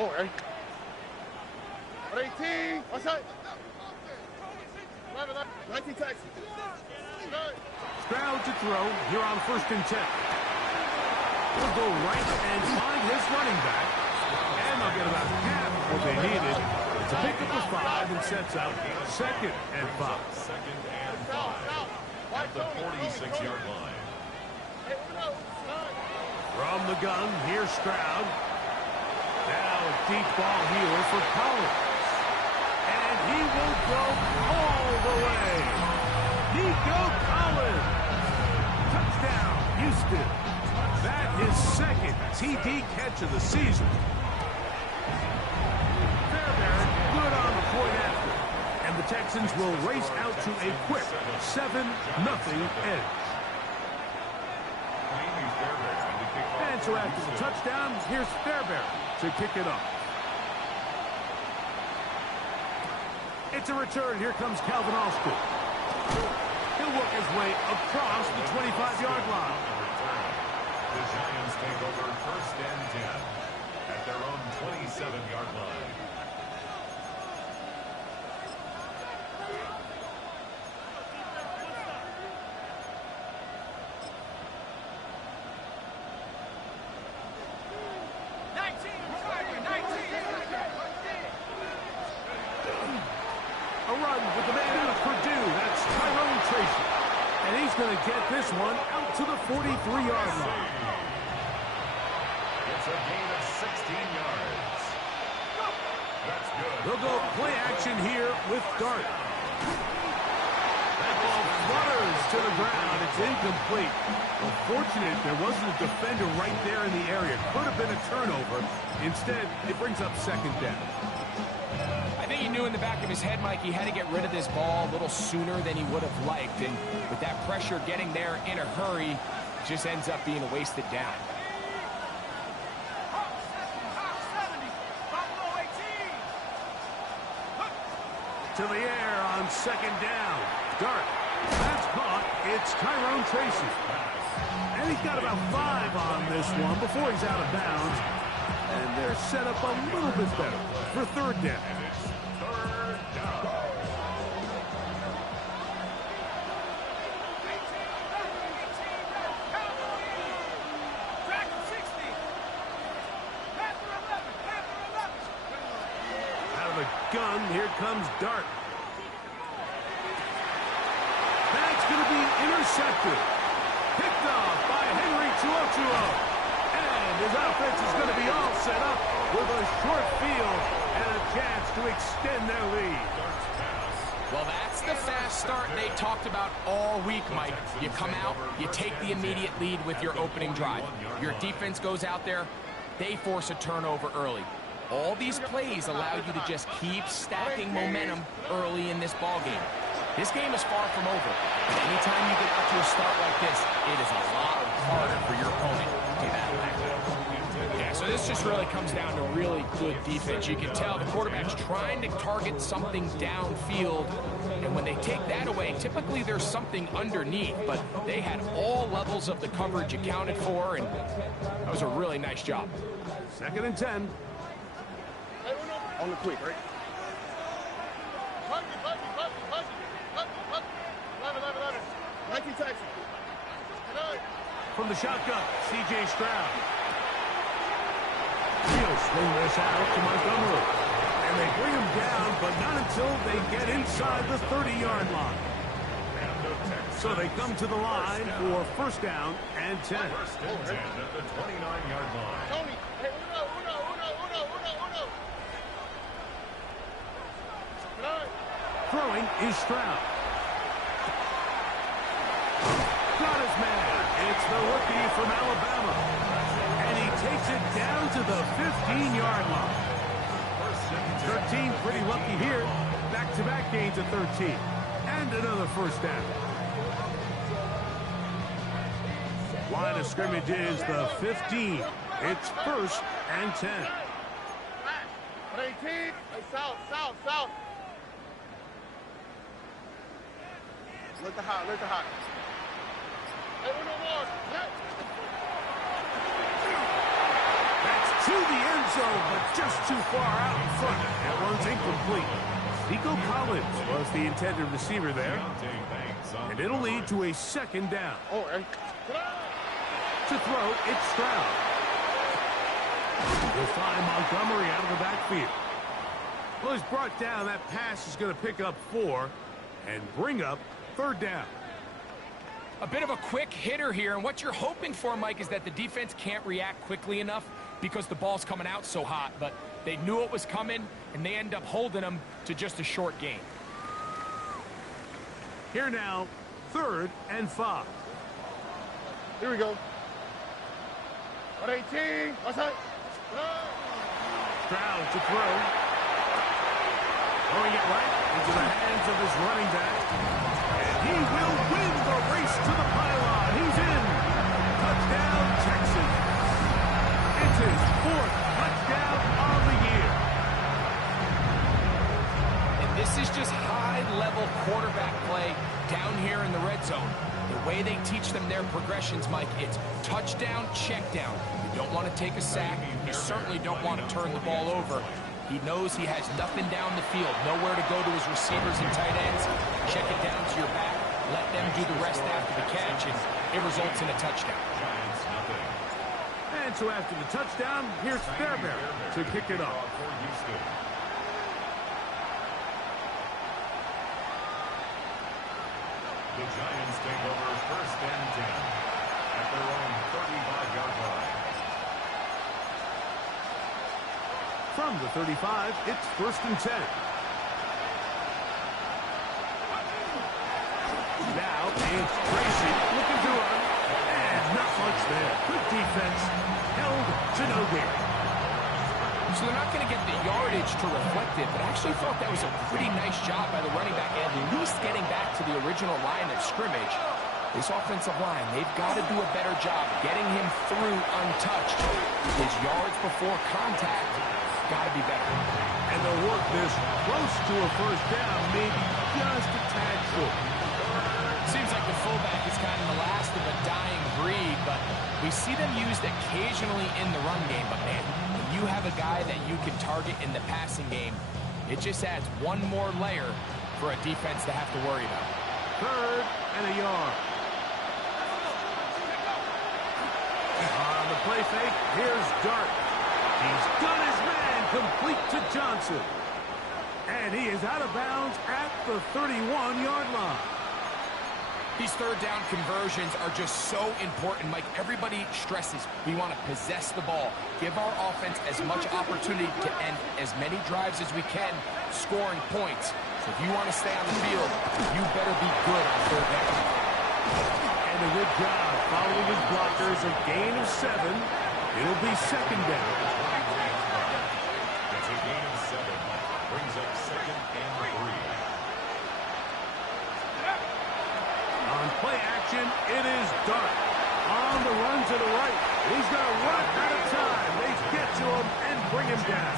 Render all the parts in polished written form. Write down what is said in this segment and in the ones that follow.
Oh, right. 18. What's that? 19 taxi. Stroud to throw here on 1st and 10. He'll go right and find his running back. And they'll get about half what they needed to pick up the 5 and sets up 2nd and 5. At the 46-yard line. From the gun, here's Stroud. Now a deep ball here for Collins. And he will go all the way. Nico Collins. Touchdown, Houston. That is 2nd TD catch of the season. Fairbairn good on the point after. And the Texans will race out to a quick 7-0 edge. And so after the touchdown, here's Fairbairn to kick it off. It's a return. Here comes Calvin Austin. He'll work his way across the 25-yard line. The Giants take over 1st and 10 at their own 27-yard line. A run with the man of Purdue. That's Tyrone Tracy. And he's going to get this one out to the 43-yard line. It's a gain of 16 yards. That's good. They'll go play action here with Dart. That ball flutters to the ground. It's incomplete. Unfortunate there wasn't a defender right there in the area. Could have been a turnover. Instead, it brings up 2nd down. I think he knew in the back of his head, Mike, he had to get rid of this ball a little sooner than he would have liked. And with that pressure getting there in a hurry, it just ends up being a wasted down. To the air on 2nd down. Dart. That's caught. It's Tyrone Tracy. And he's got about 5 on this one before he's out of bounds. And they're set up a little bit better for 3rd down. Gun, here comes Dart. That's going to be intercepted. Picked off by Henry Tuotuo. And his offense is going to be all set up with a short field and a chance to extend their lead. Well, that's the fast start they talked about all week, Mike. You come out, you take the immediate lead with your opening drive. Your defense goes out there, they force a turnover early. All these plays allow you to just keep stacking momentum early in this ball game. This game is far from over. But anytime you get out to a start like this, it is a lot harder for your opponent to get out of that. Yeah, so this just really comes down to really good defense. You can tell the quarterback's trying to target something downfield, and when they take that away, typically there's something underneath, but they had all levels of the coverage accounted for, and that was a really nice job. 2nd and 10. On the quick, right? From the shotgun, C.J. Stroud. He'll swing this out to Montgomery. And they bring him down, but not until they get inside the 30-yard line. So they come to the line for 1st down and 10. 1st and 10 at the 29-yard line. Tony, hey, uno. Throwing is Stroud. Got his man. It's the rookie from Alabama. And he takes it down to the 15-yard line. 13, pretty lucky here. Back-to-back gains of 13. And another 1st down. Line of scrimmage is the 15. It's 1st and 10. 18. Hey, south. Let the hot. Hey, uno more. That's to the end zone, but just too far out in front. That one's incomplete. Nico Collins was the intended receiver there. And it'll lead to a second down. Oh, hey. To throw, it's Stroud. We'll find Montgomery out of the backfield. Well, he's brought down. That pass is going to pick up 4 and bring up third down. A bit of a quick hitter here, and what you're hoping for, Mike, is that the defense can't react quickly enough because the ball's coming out so hot, but they knew it was coming, and they end up holding them to just a short gain. Here now, 3rd and 5. Here we go. 118. What's that? Stroud to throw. Throwing it right into the hands of his running back. And he will win the race to the pylon. He's in. Touchdown, Texans. It's his 4th touchdown of the year. And this is just high-level quarterback play down here in the red zone. The way they teach them their progressions, Mike, it's touchdown, check down. You don't want to take a sack. You certainly don't want to turn the ball over. He knows he has nothing down the field, nowhere to go to his receivers and tight ends. Check it down to your back. Let them do the rest after the catch, and it results in a touchdown. And so after the touchdown, here's Fairbairn to kick it off. The Giants take over 1st and 10 at their own 35-yard line. From the 35, it's 1st and 10. Now it's Tracy looking to run. And not much there. Good defense. Held to no gain. So they're not going to get the yardage to reflect it, but I actually thought that was a pretty nice job by the running back, at least getting back to the original line of scrimmage. This offensive line, they've got to do a better job getting him through untouched. His yards before contact got to be better. And they'll work this close to a 1st down, maybe just a tad short. Seems like the fullback is kind of the last of a dying breed, but we see them used occasionally in the run game. But, man, when you have a guy that you can target in the passing game, it just adds one more layer for a defense to have to worry about. 3rd and a yard. On the play fake, here's Dart. He's got his man complete to Johnson. And he is out of bounds at the 31-yard line. These 3rd down conversions are just so important, Mike. Everybody stresses we want to possess the ball, give our offense as much opportunity to end as many drives as we can, scoring points. So if you want to stay on the field, you better be good on 3rd down. And a good job following his blockers, a gain of 7. It'll be 2nd down. It's a gain of 7. Brings up 2nd and 3. On play action, it is Dart. On the run to the right. He's going to run out of time. They get to him and bring him down.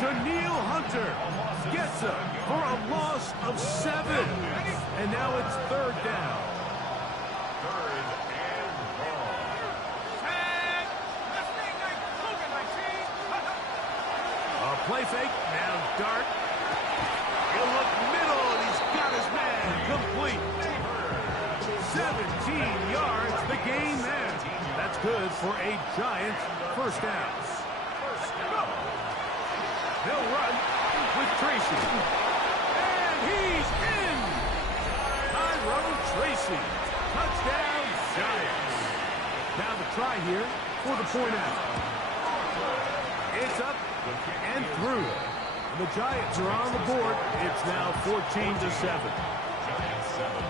Daniil Hunter gets him for a loss of 7. And now it's 3rd down. 3rd and long. A play fake. Now Dart. He'll look middle, and he's got his man complete. 17 yards, the gain there. That's good for a Giants 1st down. They'll run with Tracy. And he's in! Tyrone Tracy. Touchdown, Giants. Now the try here for the point out. It's up and through. The Giants are on the board. It's now 14-7. Giants 7.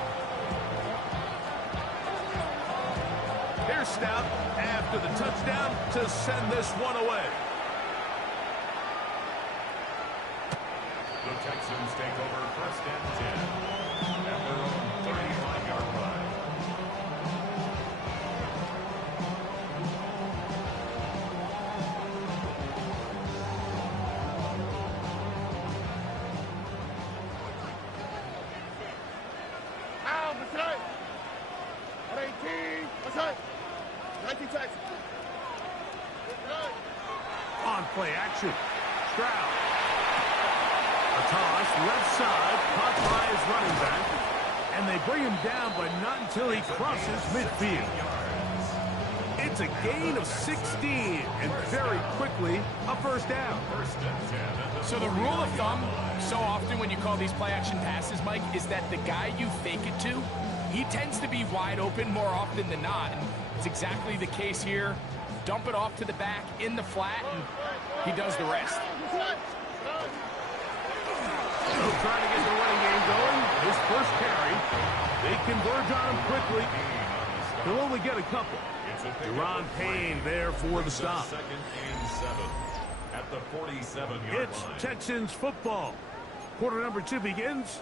Here's Stout after the touchdown to send this one away. The Texans take over 1st and 10 at their own 35-yard line. Ow, what's that? 118. What's that? 19 Texans. Good. On play action. Stroud. A toss left side, caught by his running back. And they bring him down, but not until he crosses midfield. It's a gain of 16, and very quickly, a first down. So the rule of thumb, so often when you call these play-action passes, Mike, is that the guy you fake it to, he tends to be wide open more often than not. And it's exactly the case here. Dump it off to the back in the flat, and he does the rest. So trying to get the running game going. His first carry. They converge on him quickly. He'll only get a couple. Deron Payne there for the stop. Second and 7 at the 47-yard It's line. Texans football. Quarter number 2 begins.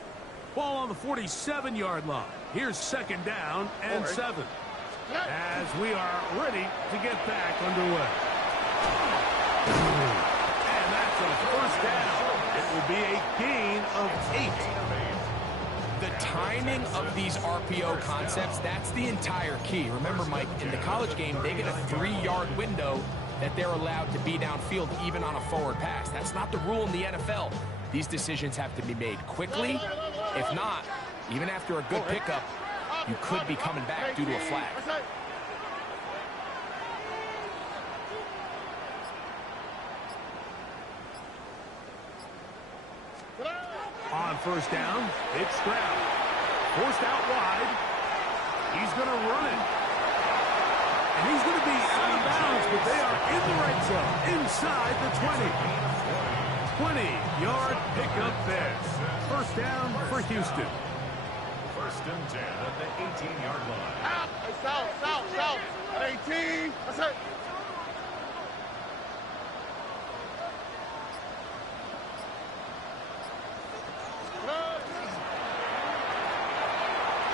Ball on the 47-yard line. Here's second down and 7. As we are ready to get back underway. And that's a first down. It will be a gain of 8. The timing of these RPO concepts, that's the entire key. Remember, Mike, in the college game, they get a 3-yard window that they're allowed to be downfield even on a forward pass. That's not the rule in the NFL. These decisions have to be made quickly. If not, even after a good pickup, you could be coming back due to a flag. On first down, it's Stroud. Forced out wide. He's going to run it. And he's going to be out of bounds, but they are in the right zone, inside the 20. 20-yard pickup there. First down for Houston. First and 10 at the 18-yard line. South. 18. That's it.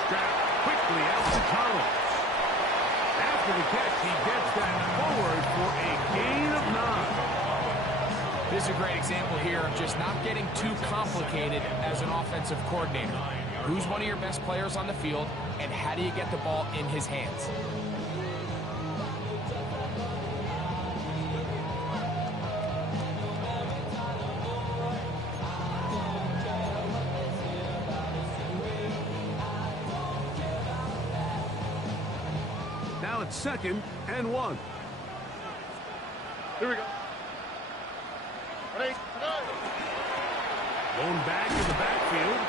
Stroud quickly out to Collins. After the catch, he gets that forward for a gain of 9. This is a great example here of just not getting too complicated as an offensive coordinator. Who's one of your best players on the field, and how do you get the ball in his hands? Now it's second and 1. Here we go. Lone back in the backfield.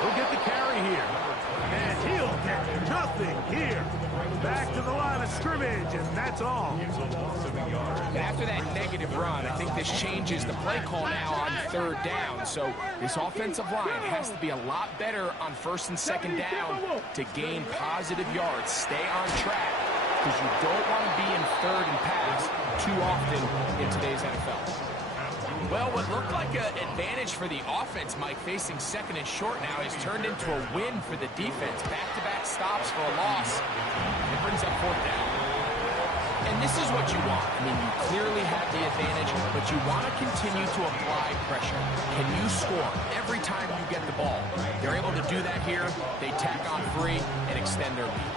He'll get the carry here. And he'll get nothing here. Back to the line of scrimmage, and that's all. And after that negative run, I think this changes the play call now on third down. So this offensive line has to be a lot better on first and second down to gain positive yards. Stay on track, because you don't want to be in third and pass too often in today's NFL. Well, what looked like an advantage for the offense, Mike, facing second and short now, has turned into a win for the defense. Back-to-back stops for a loss. It brings up fourth down. And this is what you want. I mean, you clearly have the advantage, but you want to continue to apply pressure. Can you score every time you get the ball? They're able to do that here. They tack on 3 and extend their lead.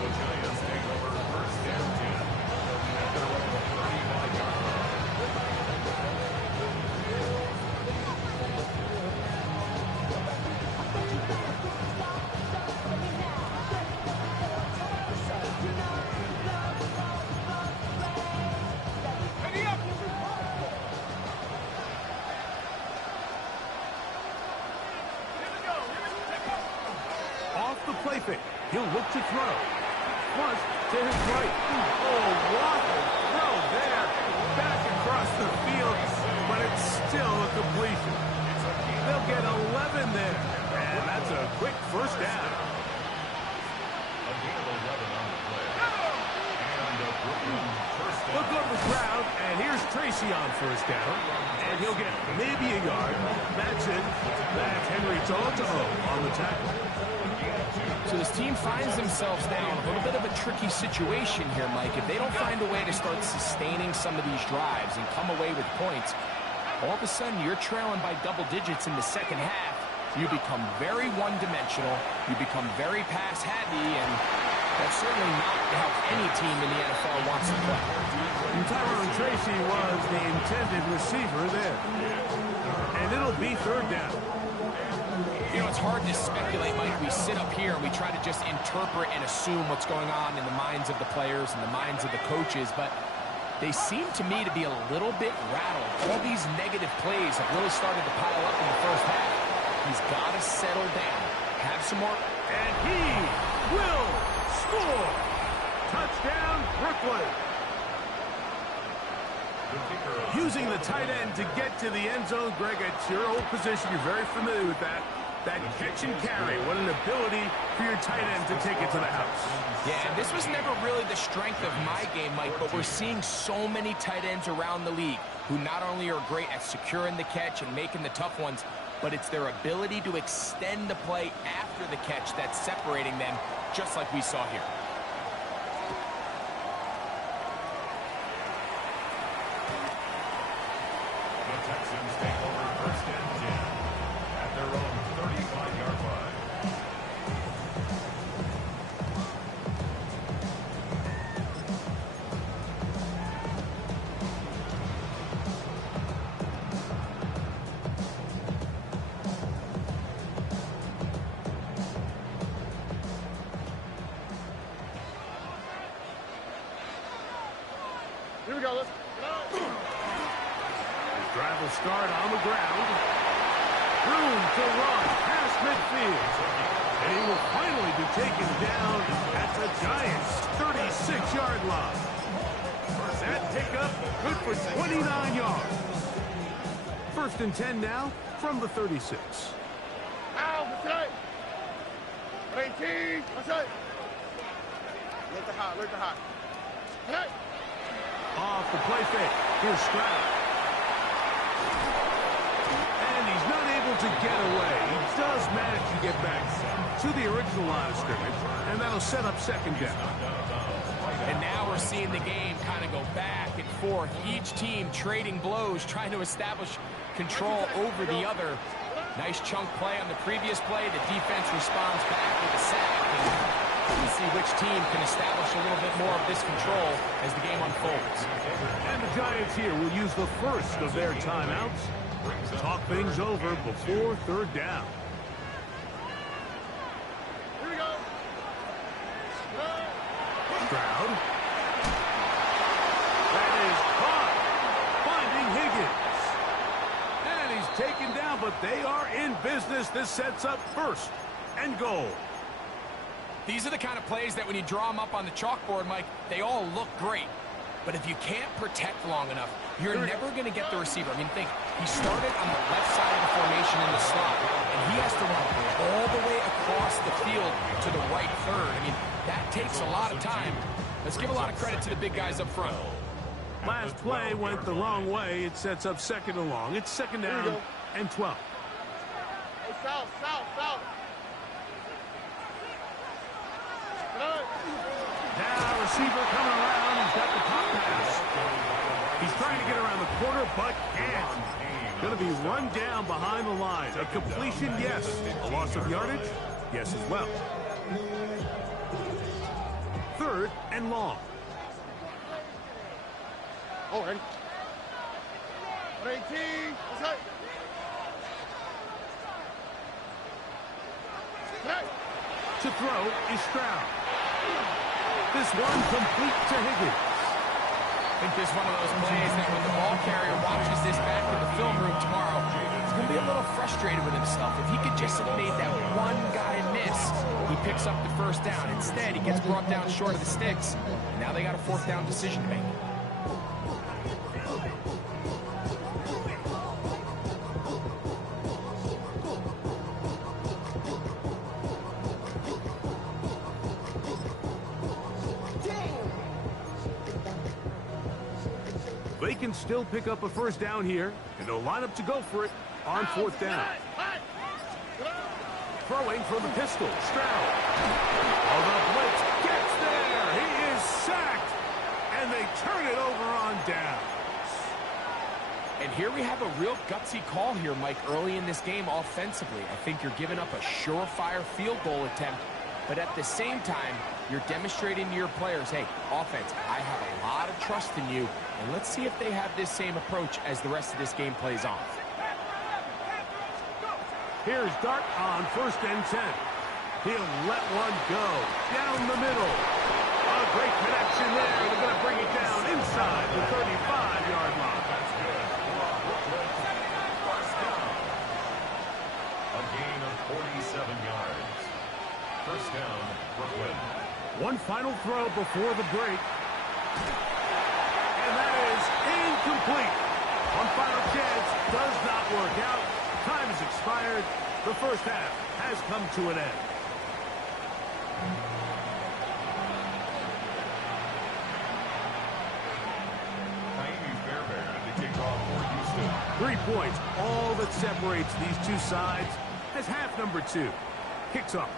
The Giants take over first and 10 at their own 35-yard line. Off the play fake. He'll look to throw. Flush to his right. Oh, what a throw there. Back across the field, but it's still a completion. They'll get 11 there. And that's a quick first down. A gain of 11 on the play. And a Brooklyn first down. Look over the crowd, and here's Tracy on first down. And he'll get maybe a yard. That's it. That's Henry Toto on the tackle. So this team finds themselves now in a little bit of a tricky situation here, Mike. If they don't find a way to start sustaining some of these drives and come away with points, all of a sudden you're trailing by double digits in the second half, you become very one-dimensional, you become very pass-heavy, and that's certainly not how any team in the NFL wants to play. And Tyrone Tracy was the intended receiver there. And it'll be third down. You know, it's hard to speculate, Mike. We sit up here and we try to just interpret and assume what's going on in the minds of the players and the minds of the coaches, but they seem to me to be a little bit rattled. All these negative plays have really started to pile up in the first half. He's got to settle down, have some more. And he will score. Touchdown, Brooklyn. Using the tight end to get to the end zone, Greg, it's your old position. You're very familiar with that. That catch and carry. What an ability for your tight end to take it to the house. Yeah, and this was never really the strength of my game, Mike, but we're seeing so many tight ends around the league who not only are great at securing the catch and making the tough ones, but it's their ability to extend the play after the catch that's separating them, just like we saw here. The Texans take over first and 10 at their own 35-yard line. Here we go. Let's go. Drive will start on the ground. Room to run past midfield. And he will finally be taken down at the Giants' 36-yard line. That pickup good for 29 yards. First and 10 now from the 36. Out, that's it. 18, that's it. Let the hot, let the hot. Hey. Off the play fake. Here's Stroud. And he's not able to get away. He does manage to get back to the original line of scrimmage, and that'll set up second down. And now we're seeing the game kind of go back and forth. Each team trading blows, trying to establish control over the other. Nice chunk play on the previous play. The defense responds back with a sack. And we'll see which team can establish a little bit more of this control as the game unfolds. And the Giants here will use the first of their timeouts to talk things over before third down. Here we go. Stroud. That is caught. Finding Higgins. And he's taken down, but they are in business. This sets up first and goal. These are the kind of plays that when you draw them up on the chalkboard, Mike, they all look great. But if you can't protect long enough, you're never going to get the receiver. I mean, think, he started on the left side of the formation in the slot, and he has to run all the way across the field to the right third. I mean, that takes a lot of time. Let's give a lot of credit to the big guys up front. Last play went the wrong way. It sets up second and long. It's second down and 12. Hey, south, south, south. Now receiver coming around. He's got the top pass. He's trying to get around the corner, but can't. Going to be run down behind the line. A completion, yes. A loss of yardage, yes as well. Third and long. Oh, ready. 18, that's it. Hey. To throw is Stroud. This one complete to Higgins. I think this is one of those plays that when the ball carrier watches this back in the film room tomorrow, he's going to be a little frustrated with himself. If he could just have made that one guy miss, he picks up the first down. Instead, he gets brought down short of the sticks. Now they got a fourth down decision to make. They can still pick up a first down here, and they'll line up to go for it on fourth down. Throwing from the pistol, Stroud. Oh, the blitz gets there. He is sacked, and they turn it over on downs. And here we have a real gutsy call here, Mike, early in this game offensively. I think you're giving up a surefire field goal attempt, but at the same time, you're demonstrating to your players, hey, offense, I have a lot of trust in you, and let's see if they have this same approach as the rest of this game plays on. Here's Dart on 1st and 10. He'll let one go down the middle. A great connection there. They're going to bring it down inside the 35-yard line. A gain of 47 yards. First down, Brooklyn. One final throw before the break. And that is incomplete. One final chance does not work out. Time has expired. The first half has come to an end. To kick off for Houston. 3 points, all that separates these two sides as half number 2 kicks off.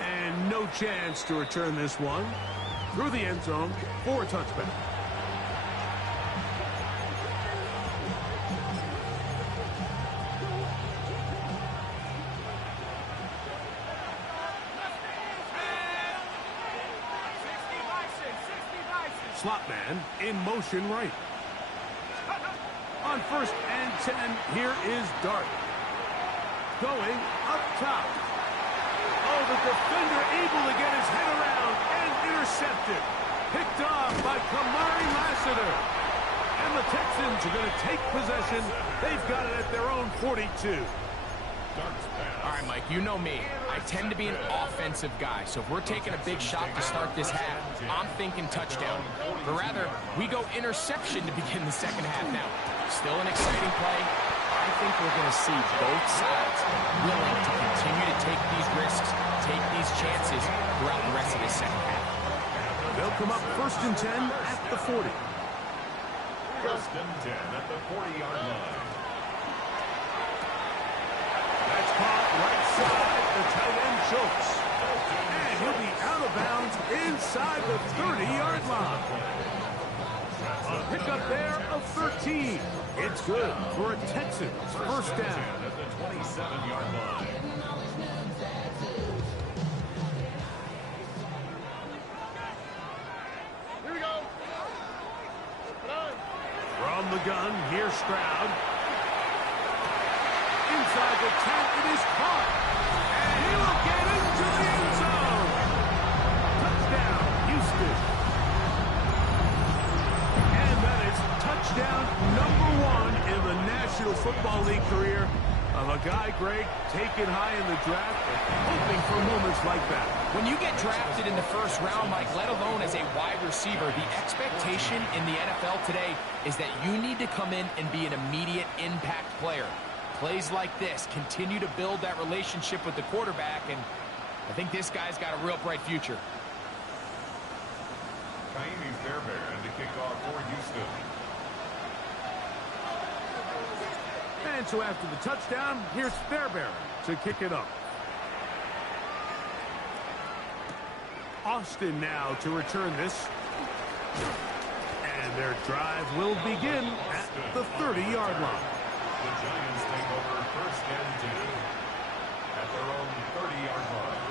And no chance to return this one through the end zone for a touchback. Slot man in motion right. On 1st and 10, here is Dart. Going up top. Oh, the defender able to get his head around and intercepted. Picked off by Kamari Lassiter. And the Texans are going to take possession. They've got it at their own 42. All right, Mike, you know me. I tend to be an offensive guy, so if we're taking a big shot to start this half, I'm thinking touchdown. But rather, we go interception to begin the second half. Now, still an exciting play. I think we're going to see both sides willing to continue to take these risks, take these chances throughout the rest of this second half. They'll come up 1st and 10 at the 40. 1st and 10 at the 40-yard line. That's caught right side. The tight end chokes. And he'll be out of bounds inside the 30-yard line. A pickup there of 13. It's good for a Texans first down. At the 27-yard line. Here we go. From the gun, here's Stroud. Inside the 10, it is caught. And he will get into the end zone. Touchdown, Houston. And that is touchdown number 1 in the National Football League career of a guy, Greg, taken high in the draft and hoping for moments like that. When you get drafted in the first round, Mike, let alone as a wide receiver, the expectation in the NFL today is that you need to come in and be an immediate impact player. Plays like this continue to build that relationship with the quarterback, and I think this guy's got a real bright future. Kaimi Fairbairn to kick off for Houston. And so after the touchdown, here's Fairbairn to kick it up. Austin now to return this. And their drive will begin at the 30-yard line. The Giants take over 1st and 10 at their own 30-yard line.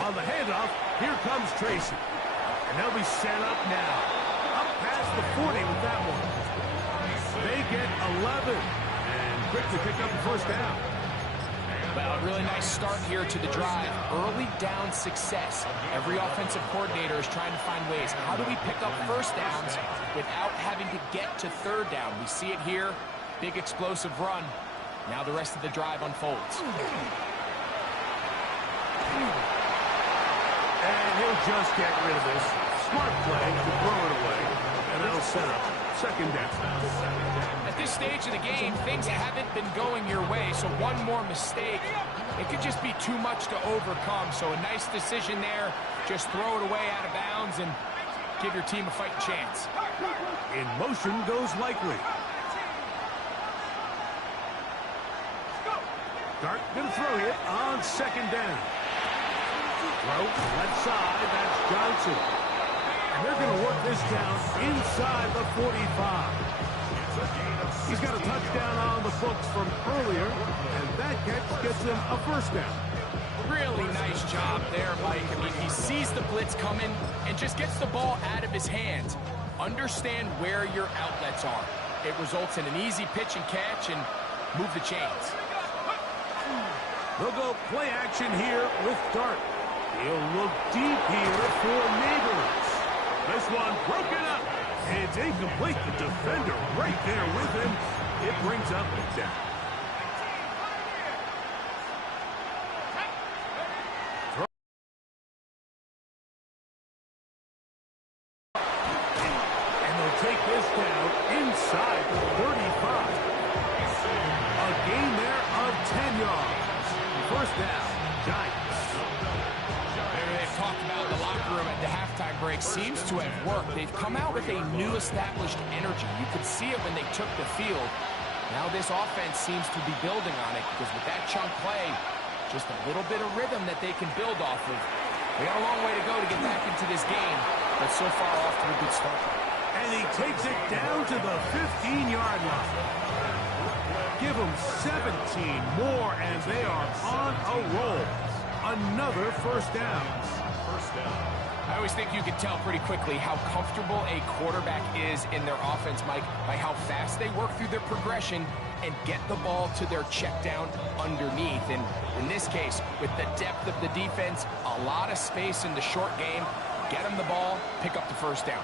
On the handoff, here comes Tracy. And they'll be set up now. Up past the 40 with that one. They get 11. And quick to pick up the first down. Well, a really nice start here to the drive. Early down success. Every offensive coordinator is trying to find ways. How do we pick up first downs without having to get to 3rd down? We see it here. Big explosive run. Now the rest of the drive unfolds. And he'll just get rid of this. Smart play to throw it away. And that'll set up 2nd down. At this stage of the game, things haven't been going your way, so one more mistake, it could just be too much to overcome. So a nice decision there. Just throw it away out of bounds and give your team a fighting chance. In motion goes Likely. Dart going to throw it on 2nd down. Throw, left side, that's Johnson. And they're going to work this down inside the 45. He's got a touchdown on the books from earlier, and that catch gets him a first down. Really nice job there, Mike. I mean, he sees the blitz coming and just gets the ball out of his hands. Understand where your outlets are. It results in an easy pitch and catch and move the chains. They'll go play action here with Dart. He'll look deep here for Neighbors. This one broken up. It's incomplete. The defender right there with him. It brings up the down. And they'll take this down inside the 35. A gain there of 10 yards. First down, Giants. They've talked about the locker room at the halftime break. Seems to have worked. They've come out with a new established energy. You could see it when they took the field. Now this offense seems to be building on it because with that chunk play, just a little bit of rhythm that they can build off of. They got a long way to go to get back into this game, but so far off to a good start. And he takes it down to the 15-yard line. Give them 17 more, and they are on a roll. Another first down. I always think you can tell pretty quickly how comfortable a quarterback is in their offense, Mike, by how fast they work through their progression and get the ball to their check down underneath. And in this case, with the depth of the defense, a lot of space in the short game, get them the ball, pick up the first down.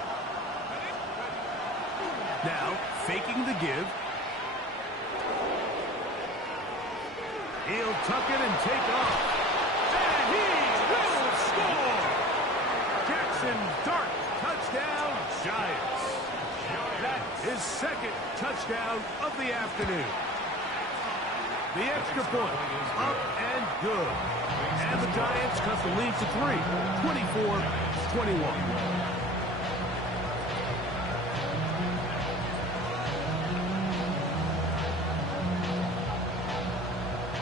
Now, faking the give. He'll tuck it and take off. And he will score! Jackson Dart, touchdown, Giants. That is second touchdown of the afternoon. The extra point, up and good. And the Giants cut the lead to 3, 24-21.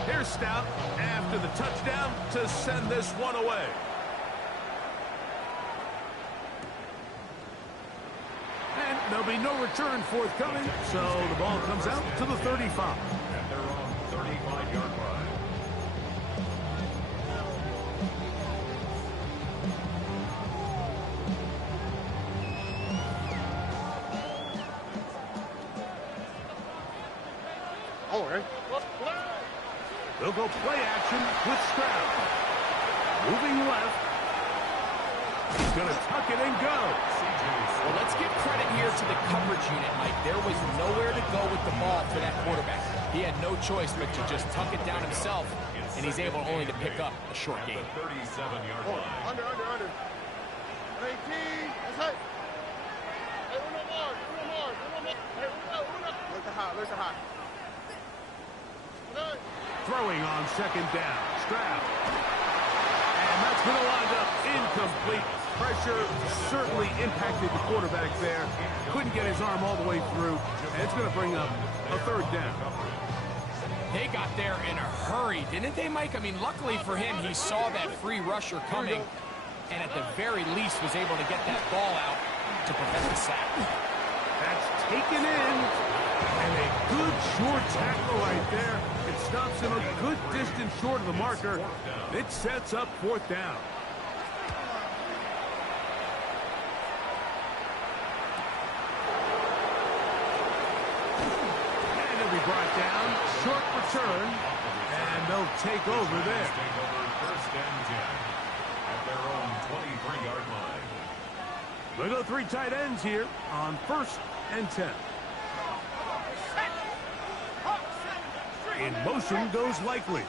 Here's Stout after the touchdown to send this one away. And there'll be no return forthcoming, so the ball comes out to the 35. At their own 35-yard line. Oh, okay. They'll go play action with Stroud. Moving left. He's going to tuck it and go. Well, let's give credit here to the coverage unit, Mike. There was nowhere to go with the ball for that quarterback. He had no choice but to just tuck it down himself, and he's able only to pick up a short gain. 37-yard line. Under. 18. That's it. Hey, uno more. Hey, uno. Look the hot. Good. Throwing on second down. Stroud. And that's going to wind up incomplete. Pressure certainly impacted the quarterback there. Couldn't get his arm all the way through. And it's going to bring up a third down. They got there in a hurry, didn't they, Mike? I mean, luckily for him, he saw that free rusher coming, and at the very least was able to get that ball out to prevent the sack. That's taken in. And a good short tackle right there. It stops him a good distance short of the marker. It sets up fourth down. And it'll be brought down. Short return. And they'll take over there. First and 10 at their own 23-yard line. We'll go three tight ends here on first and 10. In motion goes Likely.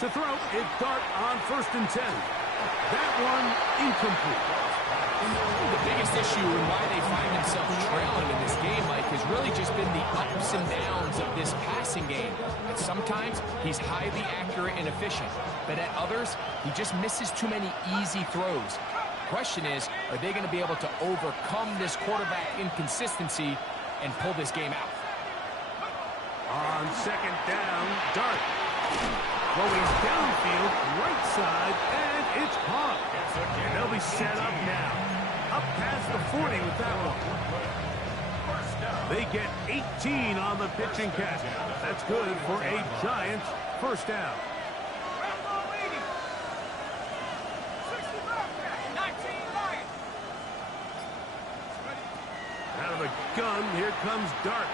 To throw, it's Dart on first and 10. That one incomplete. The biggest issue and why they find themselves trailing in this game, Mike, has really just been the ups and downs of this passing game. And sometimes he's highly accurate and efficient, but at others, he just misses too many easy throws. Question is, are they going to be able to overcome this quarterback inconsistency and pull this game out? On second down, Dart. Going downfield, right side, and it's caught. And they'll be set up now. Up past the 40 with that one. They get 18 on the pitch and catch. That's good for a Giants first down. Out of the gun, here comes Dart.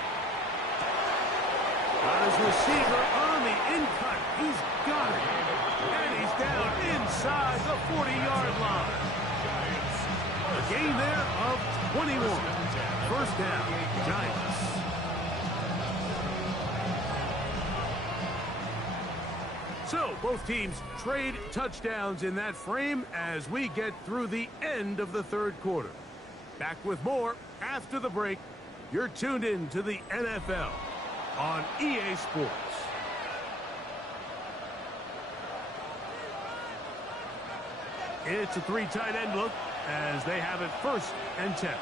Got his receiver on the in-cut. He's got it. And he's down inside the 40-yard line. A gain there of 21. First down, Giants. So, both teams trade touchdowns in that frame as we get through the end of the third quarter. Back with more after the break. You're tuned in to the NFL on EA Sports. It's a three tight end look as they have it first and 10.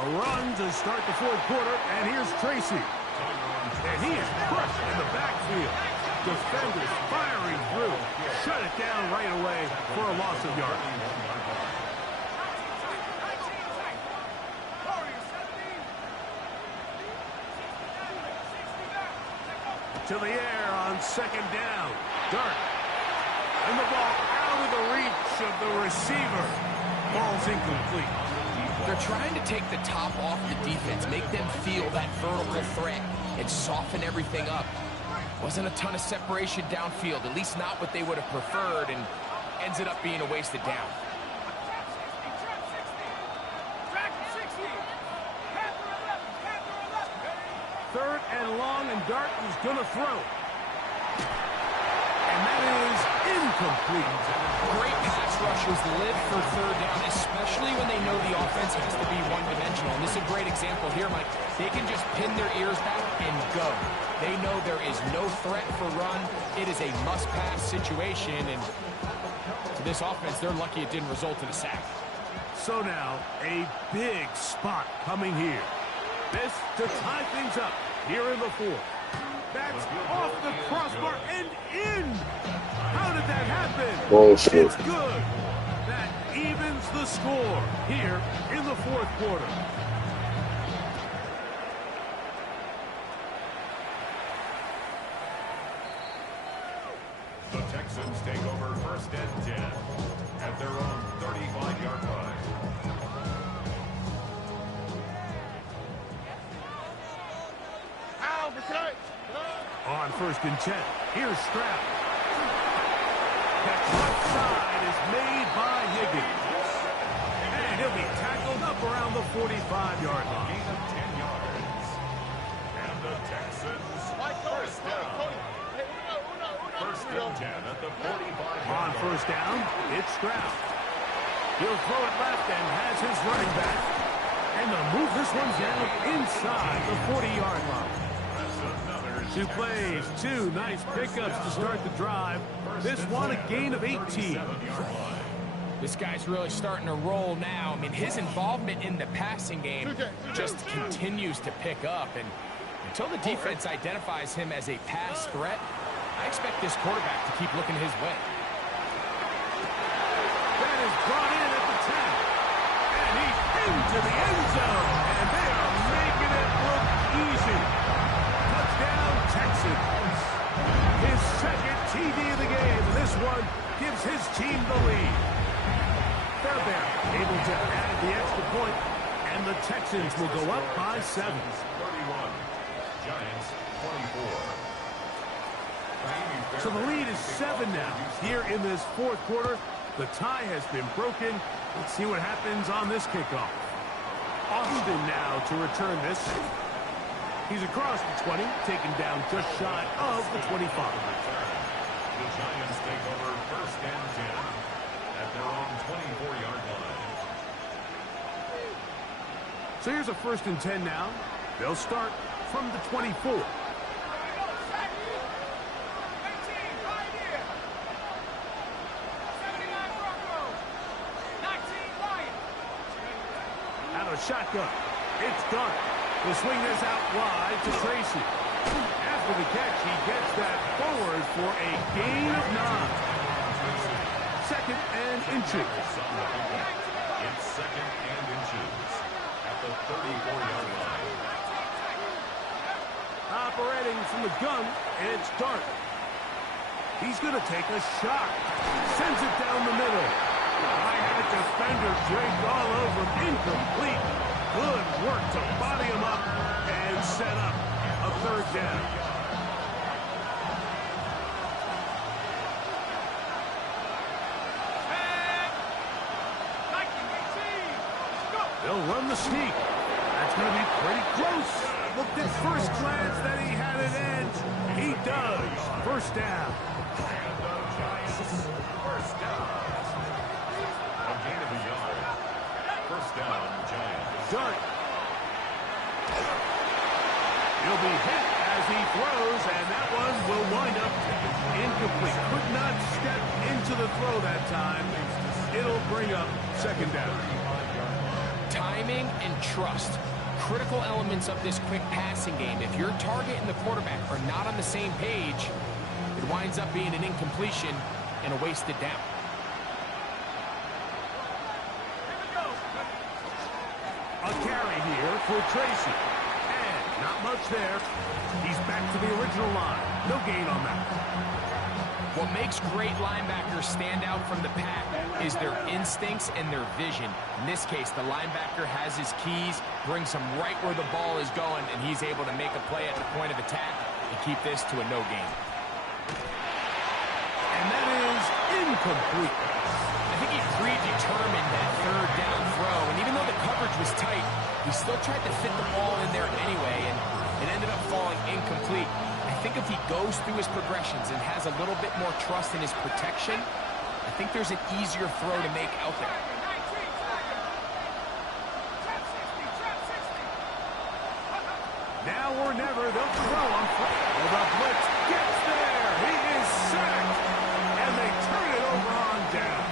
A run to start the fourth quarter, and here's Tracy. And he is crushed in the backfield. Defenders firing through. Shut it down right away for a loss of yards. To the air on second down. Dart. And the ball out of the reach of the receiver. Ball's incomplete. They're trying to take the top off the defense, make them feel that vertical threat, and soften everything up. Wasn't a ton of separation downfield, at least not what they would have preferred, and ends it up being a wasted down. Third and long, and Dart is going to throw. And that is incomplete. Great pass rushers live for third down, especially when they know the offense has to be one-dimensional. And this is a great example here, Mike. They can just pin their ears back and go. They know there is no threat for run. It is a must-pass situation, and to this offense, they're lucky it didn't result in a sack. So now, a big spot coming here. This to tie things up here in the fourth. That's off the crossbar and in. How did that happen? Bullshit. It's good. That evens the score here in the fourth quarter. The Texans take over first and 10 at their own 35-yard line. On first and 10, here's Stroud. That left side is made by Higgins. And he'll be tackled up around the 45-yard line. Gain of 10 yards. And the Texans first down. First and 10 at the 45. On first down, it's Stroud. He'll throw it left and has his running back. And they'll move this one down inside the 40-yard line. 2 plays, 2 nice pickups to start the drive. This one a gain of 18. This guy's really starting to roll now. I mean, his involvement in the passing game just continues to pick up. And until the defense identifies him as a pass threat, I expect this quarterback to keep looking his way. That is brought in at the 10. And he's into the end zone. And they are making it look easy. Touchdown, Texans. His second TD of the game. This one gives his team the lead. They're there, able to add the extra point, and the Texans will go up by 7. 31. Giants 24. So the lead is 7 now. Here in this fourth quarter, the tie has been broken. Let's see what happens on this kickoff. Austin now to return this. He's across the 20, taken down just shy of the 25. The Giants take over first and 10 at their own 24-yard line. So here's a first and 10 now. They'll start from the 24. Out of shotgun. It's done. He'll swing this out wide to Tracy. After the catch, he gets that forward for a gain of 9. Second and inches. It's second and inches at the 34-yard line. Operating from the gun, it's Dart. He's going to take a shot. Sends it down the middle. I had a defender draped all over him. Incomplete. Good work to body him up and set up a third down. They'll run the sneak. That's going to be pretty close. Looked at first glance that he had it in. He does. First down. First down. A gain of a yard. First down, Giants. Dart. He'll be hit as he throws, and that one will wind up incomplete. Could not step into the throw that time. It'll bring up second down. Timing and trust. Critical elements of this quick passing game. If your target and the quarterback are not on the same page, it winds up being an incompletion and a wasted down. A carry here for Tracy. And not much there. He's back to the original line. No gain on that. What makes great linebackers stand out from the pack is their instincts and their vision. In this case, the linebacker has his keys, brings him right where the ball is going, and he's able to make a play at the point of attack and keep this to a no gain. And that is incomplete. I think he predetermined that third down throw, and even though the coverage was tight, he still tried to fit the ball in there anyway, and it ended up falling incomplete. I think if he goes through his progressions and has a little bit more trust in his protection, I think there's an easier throw to make out there. Now or never, they'll throw him. Well, the blitz gets there. He is sacked, and they turn it over on down.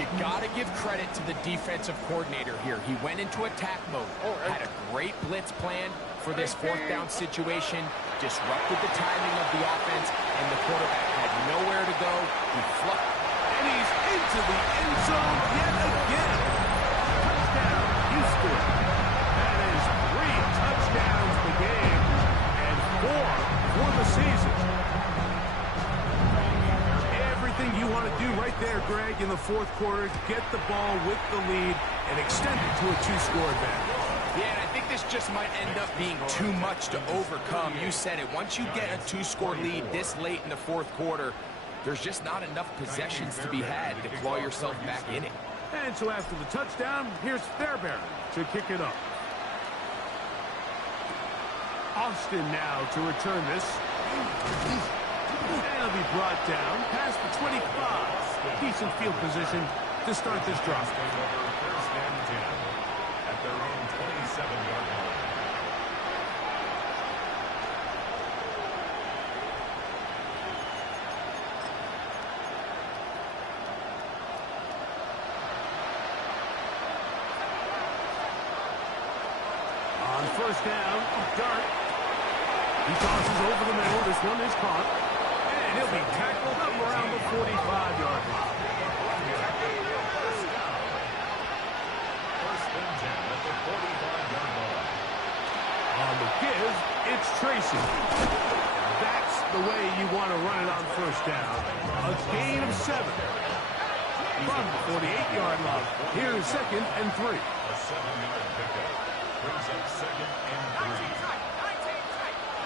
You got to give credit to the defensive coordinator here. He went into attack mode, had a great blitz plan for this fourth down situation, disrupted the timing of the offense, and the quarterback had nowhere to go. He fluffed. And he's into the end zone yet again. Touchdown, Houston. That is 3 touchdowns the game and 4 for the season. Everything you want to do right there, Greg, in the fourth quarter, get the ball with the lead and extend it to a 2-score advantage. Yeah, and I think this just might end up being too much to overcome. You said it. Once you get a 2-score lead this late in the fourth quarter, there's just not enough possessions to be had to claw yourself back in it. And so after the touchdown, here's Fairbairn to kick it up. Austin now to return this. And he'll be brought down past the 25. Decent field position to start this drive. First and 10 at their own 27-yard line. On first down, Dart. He tosses over the middle. This one is caught. And he'll be tackled up around the 45-yard line. First and 10 at the 45-yard line. On the give, it's Tracy. That's the way you want to run it on first down. A gain of 7. From the 48-yard line. Here's second and 3. A 7-yard pickup brings up second and 3.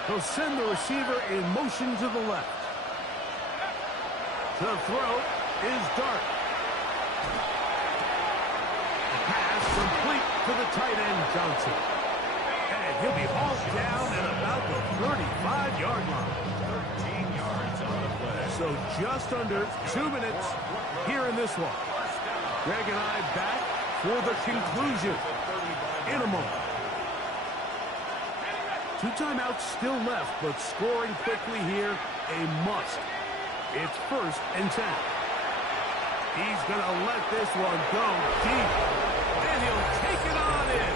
He'll send the receiver in motion to the left. The throw is Dart. Pass complete to the tight end, Johnson. And he'll be hauled down at about the 35-yard line. 13 yards on the play. So just under 2 minutes here in this one. Greg and I back for the conclusion in a moment. 2 timeouts still left, but scoring quickly here, a must. It's first and 10. He's going to let this one go deep, and he'll take it on in.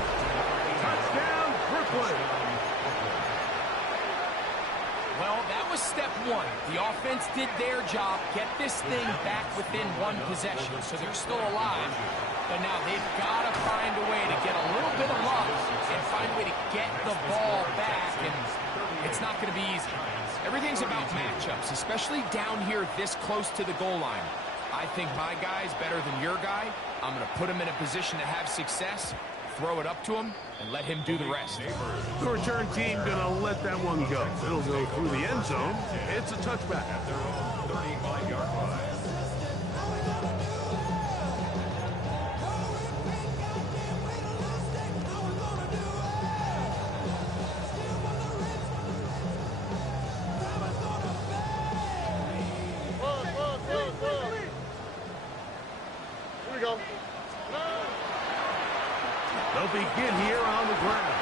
defense did their job, get this thing back within one possession, so they're still alive. But now they've got to find a way to get a little bit of luck and find a way to get the ball back, and it's not going to be easy. Everything's about matchups, especially down here this close to the goal line. I think my guy's better than your guy. I'm going to put him in a position to have success, throw it up to him, and let him do the rest. The return team gonna let that one go. It'll go through the end zone. It's a touchback. At their own 35-yard line. Here we go. They'll begin here on the ground.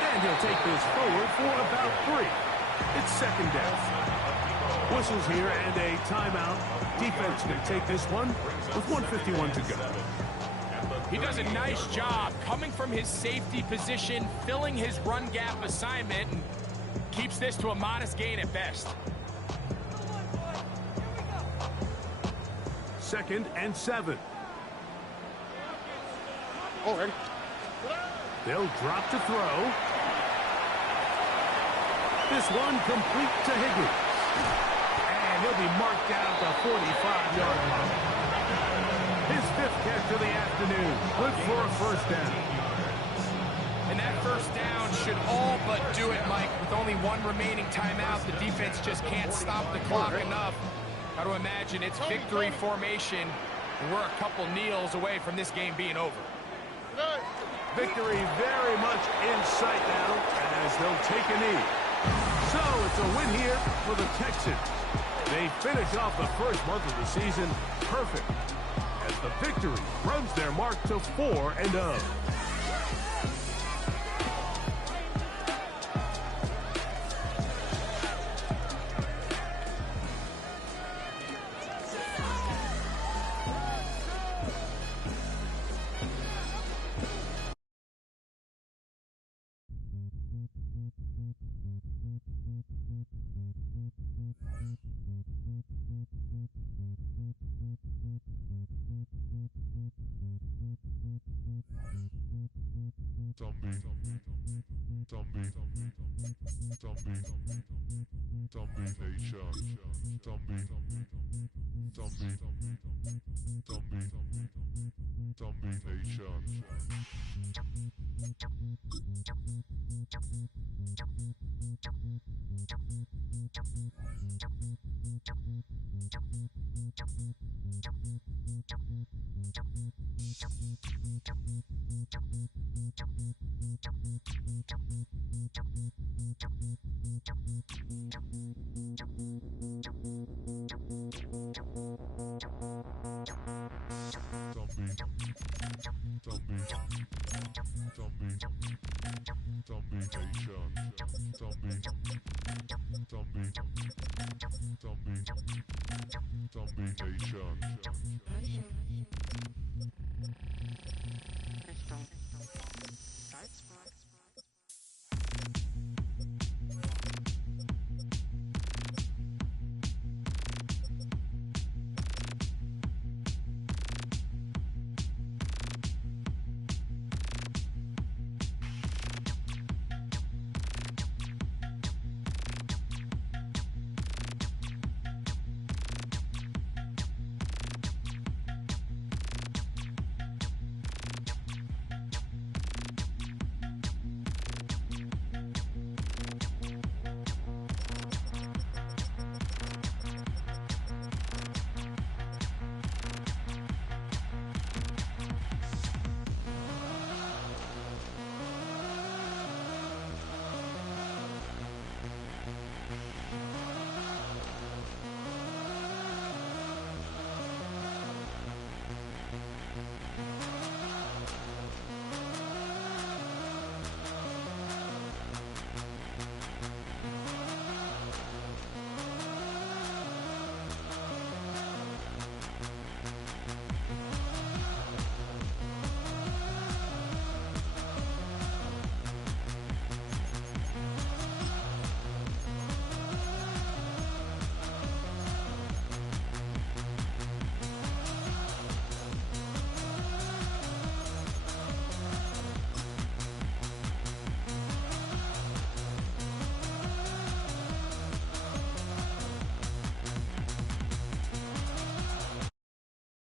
And he'll take this forward for about 3. It's second down. Whistles here and a timeout. Defense can take this one with 1:51 to go. He does a nice job coming from his safety position, filling his run gap assignment, and keeps this to a modest gain at best. 2nd and 7. Already. They'll drop to throw. This one complete to Higgins. And he'll be marked down at the 45-yard line. His 5th catch of the afternoon. Good for a first down. And that first down should all but do it, Mike. With only one remaining timeout, the defense just can't stop the clock enough. Got to imagine it's victory formation, and we're a couple kneels away from this game being over. Victory very much in sight now as they'll take a knee. So it's a win here for the Texans. They finish off the first month of the season perfect as the victory runs their mark to 4-0.